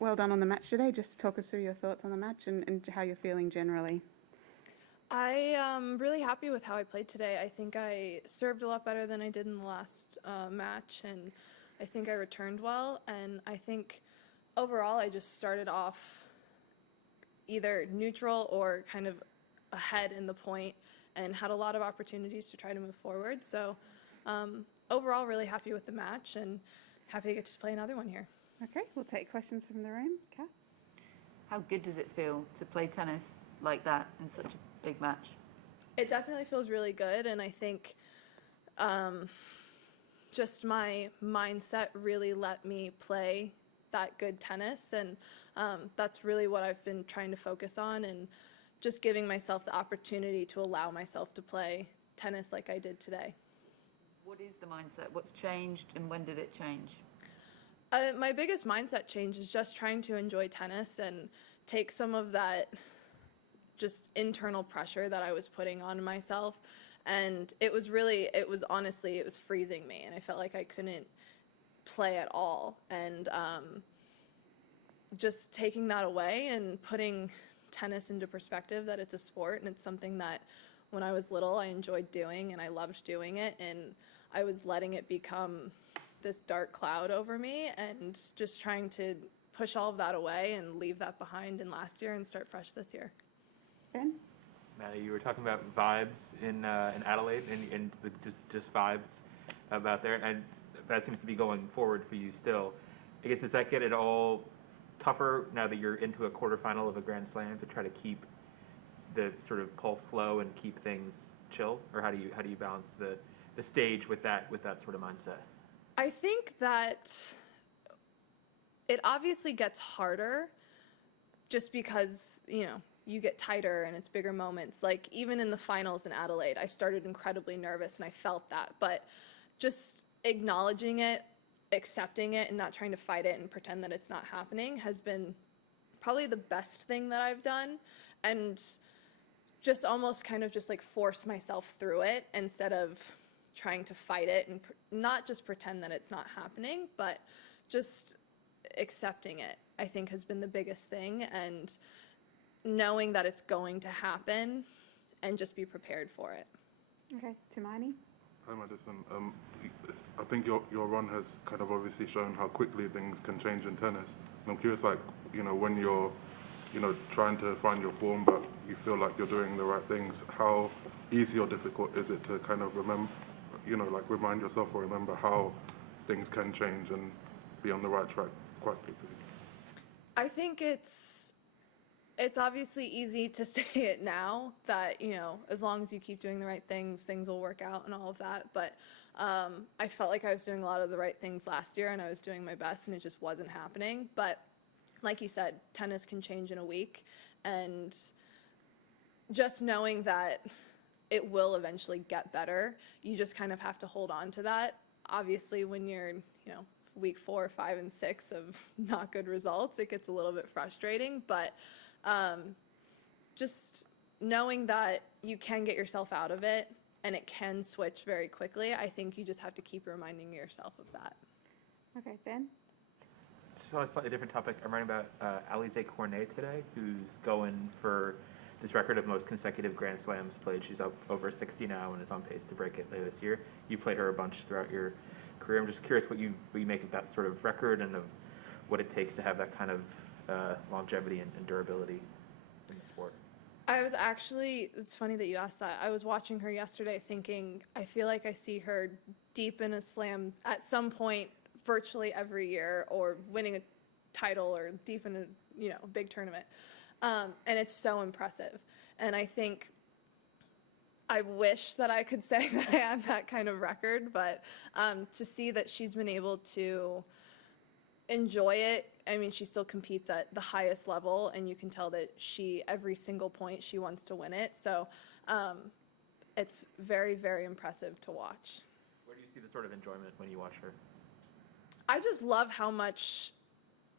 Well done on the match today. Just talk us through your thoughts on the match and how you're feeling generally. I am really happy with how I played today. I think I served a lot better than I did in the last match, and I think I returned well. And I think overall I just started off either neutral or kind of ahead in the point and had a lot of opportunities to try to move forward. So overall, really happy with the match and happy to get to play another one here. Okay, we'll take questions from the room. Kat? How good does it feel to play tennis like that in such a big match? It definitely feels really good, and I think just my mindset really let me play that good tennis, and that's really what I've been trying to focus on, and just giving myself the opportunity to allow myself to play tennis like I did today. What is the mindset? What's changed, and when did it change? My biggest mindset change is just trying to enjoy tennis and take some of that just internal pressure that I was putting on myself. And it was honestly, it was freezing me, and I felt like I couldn't play at all. And just taking that away and putting tennis into perspective, that it's a sport and it's something that when I was little I enjoyed doing and I loved doing it, and I was letting it become this dark cloud over me, and just trying to push all of that away and leave that behind in last year and start fresh this year. Ben? Maddie, you were talking about vibes in Adelaide and just vibes about there, and that seems to be going forward for you still. I guess, does that get it all tougher now that you're into a quarterfinal of a Grand Slam to try to keep the sort of pulse slow and keep things chill, or how do you balance the stage with that sort of mindset? I think that it obviously gets harder just because, you get tighter and it's bigger moments. Like even in the finals in Adelaide, I started incredibly nervous and I felt that, but just acknowledging it, accepting it, and not trying to fight it and pretend that it's not happening has been probably the best thing that I've done. And just almost kind of just like force myself through it instead of trying to fight it and not just pretend that it's not happening, but just accepting it, I think, has been the biggest thing, and knowing that it's going to happen and just be prepared for it. Okay, Tumaini? Hi, Madison. I think your run has kind of obviously shown how quickly things can change in tennis. And I'm curious, when you're, trying to find your form, but you feel like you're doing the right things, how easy or difficult is it to kind of remember, remind yourself or remember how things can change and be on the right track quite quickly? I think it's obviously easy to say it now that, as long as you keep doing the right things, things will work out and all of that. But I felt like I was doing a lot of the right things last year and I was doing my best and it just wasn't happening. But like you said, tennis can change in a week, and just knowing that it will eventually get better, you just kind of have to hold on to that. Obviously, when you're, week 4, 5, and 6 of not good results, it gets a little bit frustrating, but just knowing that you can get yourself out of it and it can switch very quickly, I think you just have to keep reminding yourself of that. Okay, Ben? Just on a slightly different topic, I'm writing about Alizé Cornet today, who's going for this record of most consecutive Grand Slams played. She's up over 60 now and is on pace to break it later this year. You played her a bunch throughout your career. I'm just curious what you make of that sort of record and of what it takes to have that kind of longevity and durability in the sport. It's funny that you asked that. I was watching her yesterday thinking, I feel like I see her deep in a slam at some point virtually every year, or winning a title, or deep in a big tournament. And it's so impressive. And I think I wish that I could say that I had that kind of record, but to see that she's been able to enjoy it. I mean, she still competes at the highest level, and you can tell that every single point she wants to win it. So it's very, very impressive to watch. Where do you see the sort of enjoyment when you watch her? I just love how much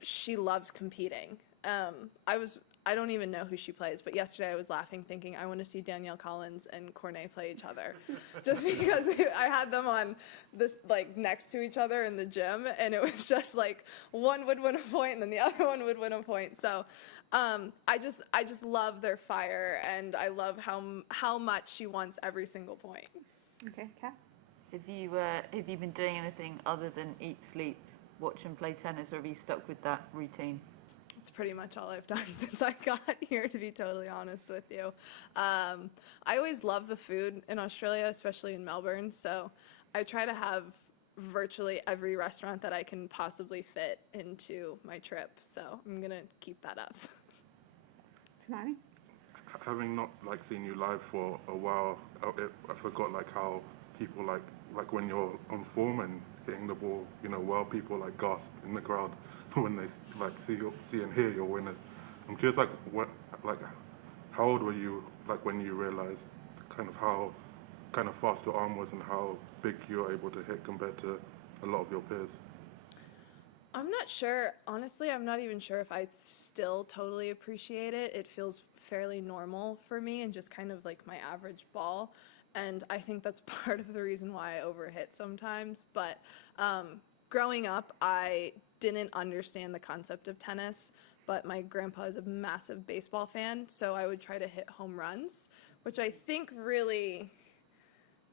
she loves competing. I don't even know who she plays, but yesterday I was laughing thinking I want to see Danielle Collins and Cornet play each other. Just because I had them on this, like, next to each other in the gym, and it was just like one would win a point and then the other one would win a point. So I just love their fire, and I love how much she wants every single point. Okay, Kat? Have you been doing anything other than eat, sleep, watch and play tennis, or have you stuck with that routine? It's pretty much all I've done since I got here, to be totally honest with you. I always love the food in Australia, especially in Melbourne, so I try to have virtually every restaurant that I can possibly fit into my trip, so I'm going to keep that up. Tanani? Having not like seen you live for a while, I forgot like how people like when you're on form and hitting the ball, well, people like gasp in the crowd when they like see and hear your winners. I'm curious, how old were you like when you realized how fast your arm was and how big you were able to hit compared to a lot of your peers? I'm not sure. Honestly, I'm not even sure if I still totally appreciate it. It feels fairly normal for me and just kind of like my average ball. And I think that's part of the reason why I overhit sometimes. But growing up, I didn't understand the concept of tennis, but my grandpa is a massive baseball fan, so I would try to hit home runs, which I think really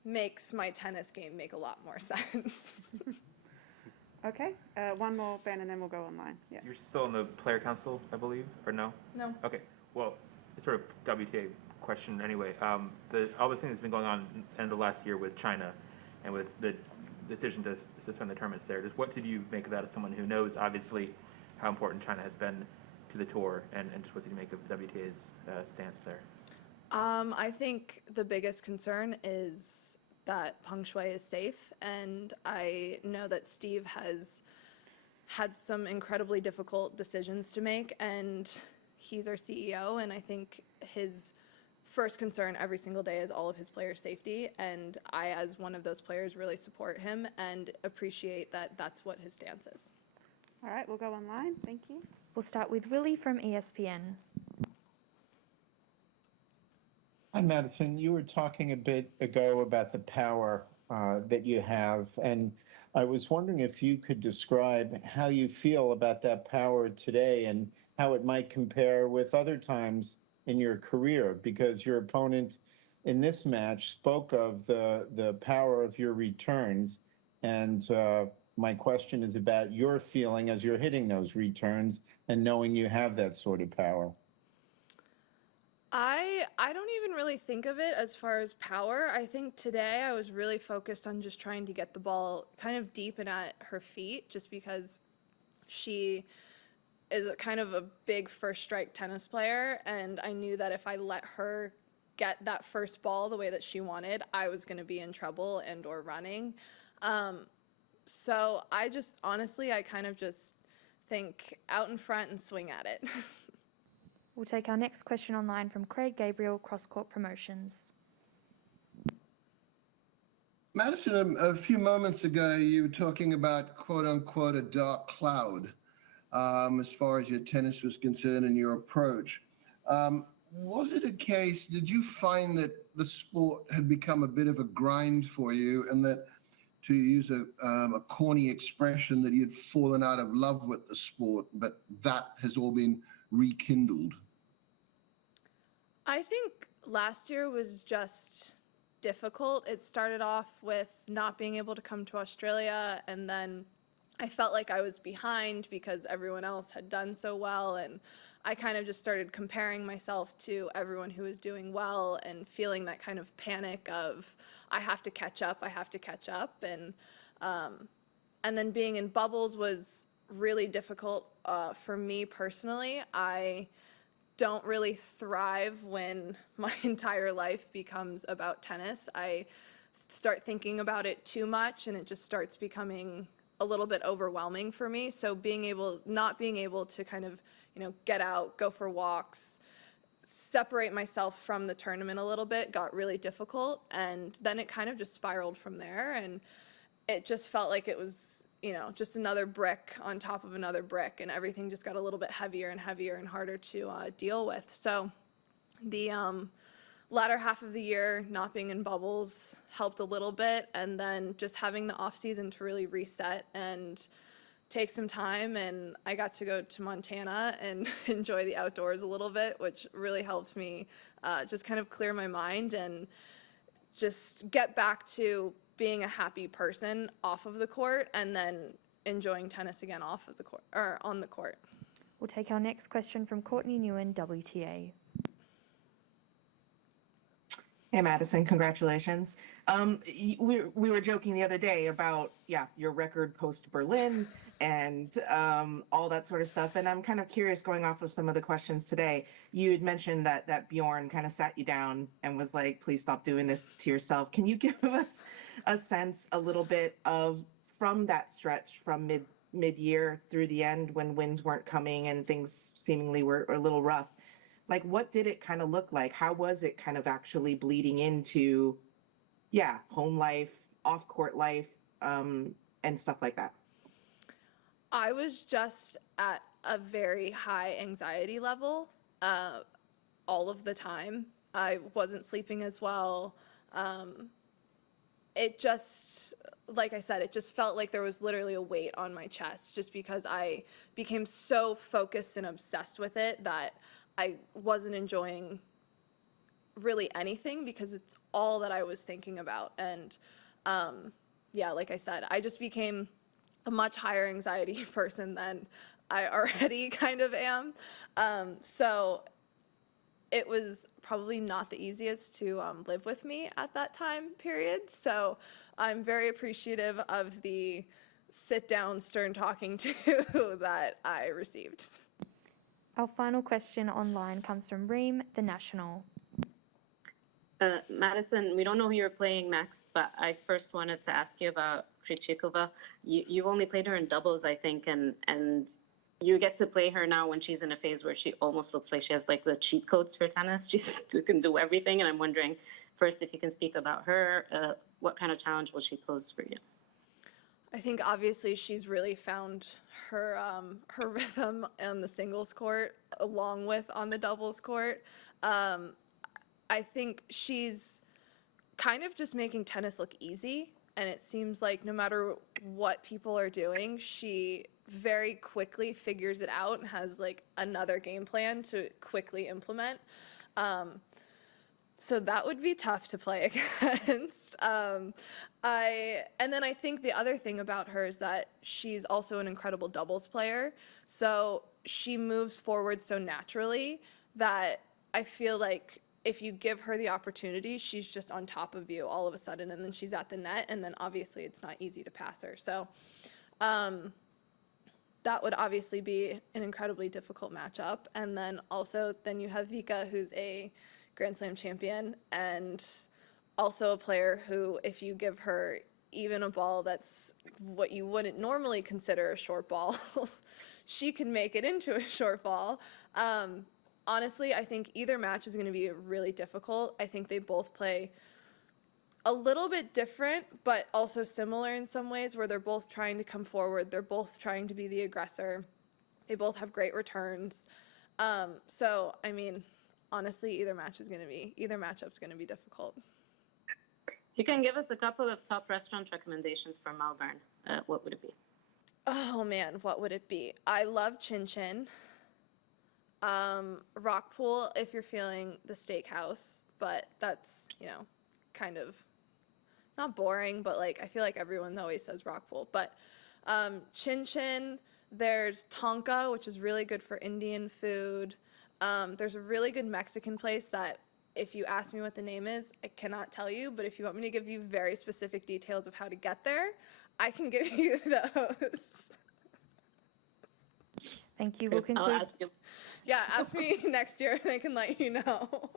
makes my tennis game make a lot more sense. Okay, one more, Ben, and then we'll go online. Yeah. You're still in the player council, I believe, or no? No. Okay, well, it's sort of WTA question anyway. All the things that's been going on in the last year with China and with the decision to suspend the tournaments there, what did you make of that as someone who knows, obviously, how important China has been to the tour, and just what did you make of WTA's stance there? I think the biggest concern is that Peng Shuai is safe, and I know that Steve has had some incredibly difficult decisions to make, and he's our CEO, and I think his first concern every single day is all of his players' safety, and I, as one of those players, really support him and appreciate that that's what his stance is. All right, we'll go online. Thank you. We'll start with Willie from ESPN. Hi, Madison. You were talking a bit ago about the power that you have, and I was wondering if you could describe how you feel about that power today and how it might compare with other times in your career, because your opponent in this match spoke of the power of your returns, and my question is about your feeling as you're hitting those returns and knowing you have that sort of power. I don't even really think of it as far as power. I think today I was really focused on just trying to get the ball kind of deep and at her feet, just because she is kind of a big first strike tennis player, and I knew that if I let her get that first ball the way that she wanted, I was going to be in trouble and or running. So I just, honestly, I kind of just think out in front and swing at it. We'll take our next question online from Craig Gabriel, Cross Court Promotions. Madison, a few moments ago, you were talking about, quote unquote, a dark cloud as far as your tennis was concerned and your approach. Was it a case, did you find that the sport had become a bit of a grind for you, and that, to use a corny expression, that you'd fallen out of love with the sport, but that has all been rekindled? I think last year was just difficult. It started off with not being able to come to Australia, and then I felt like I was behind because everyone else had done so well, and I kind of just started comparing myself to everyone who was doing well and feeling that kind of panic of, I have to catch up, and then being in bubbles was really difficult for me personally. I don't really thrive when my entire life becomes about tennis. I start thinking about it too much, and it just starts becoming a little bit overwhelming for me. So not being able to kind of, get out, go for walks, separate myself from the tournament a little bit got really difficult, and then it kind of just spiraled from there, and it just felt like it was just another brick on top of another brick, and everything just got a little bit heavier and heavier and harder to deal with. So the latter half of the year, not being in bubbles helped a little bit, and then just having the off season to really reset and take some time. And I got to go to Montana and enjoy the outdoors a little bit, which really helped me just kind of clear my mind and just get back to being a happy person off of the court, and then enjoying tennis again off of the court or on the court. We'll take our next question from Courtney Newen, WTA. Hey, Madison, congratulations. We were joking the other day about, your record post-Berlin and all that sort of stuff. And I'm kind of curious, going off of some of the questions today, you had mentioned that Bjorn kind of sat you down and was like, please stop doing this to yourself. Can you give us a sense a little bit of, from that stretch from mid-year through the end when wins weren't coming and things seemingly were a little rough, like, what did it kind of look like? How was it kind of actually bleeding into, home life, off-court life, and stuff like that? I was just at a very high anxiety level all of the time. I wasn't sleeping as well. It just, like I said, it just felt like there was literally a weight on my chest, just because I became so focused and obsessed with it that I wasn't enjoying really anything, because it's all that I was thinking about. And like I said, I just became a much higher anxiety person than I already kind of am. So it was probably not the easiest to live with me at that time period. So I'm very appreciative of the sit down, stern talking to that I received. Our final question online comes from Reem, The National. Madison, we don't know who you're playing next, but I first wanted to ask you about Krejcikova. You've only played her in doubles, I think, and you get to play her now when she's in a phase where she almost looks like she has like the cheat codes for tennis. She can do everything, and I'm wondering first if you can speak about her. What kind of challenge will she pose for you? I think obviously she's really found her rhythm on the singles court along with on the doubles court. I think she's kind of just making tennis look easy, and it seems like no matter what people are doing, she very quickly figures it out and has like another game plan to quickly implement. So that would be tough to play against. And then I think the other thing about her is that she's also an incredible doubles player. So she moves forward so naturally that I feel like if you give her the opportunity, she's just on top of you all of a sudden, and then she's at the net, and then obviously it's not easy to pass her. So that would obviously be an incredibly difficult matchup. And then you have Vika, who's a Grand Slam champion, and also a player who, if you give her even a ball that's what you wouldn't normally consider a short ball, she can make it into a short ball. Honestly, I think either match is going to be really difficult. I think they both play a little bit different, but also similar in some ways, where they're both trying to come forward. They're both trying to be the aggressor. They both have great returns. So, I mean, honestly, either matchup's going to be difficult. You can give us a couple of top restaurant recommendations for Melbourne. What would it be? Oh man, what would it be? I love Chin Chin. Rockpool if you're feeling the steakhouse, but that's, kind of not boring, but like I feel like everyone always says Rockpool. But Chin Chin, there's Tonka, which is really good for Indian food. There's a really good Mexican place that if you ask me what the name is, I cannot tell you, but if you want me to give you very specific details of how to get there, I can give you those. Thank you. We'll conclude. I'll ask you. Yeah, ask me next year and I can let you know.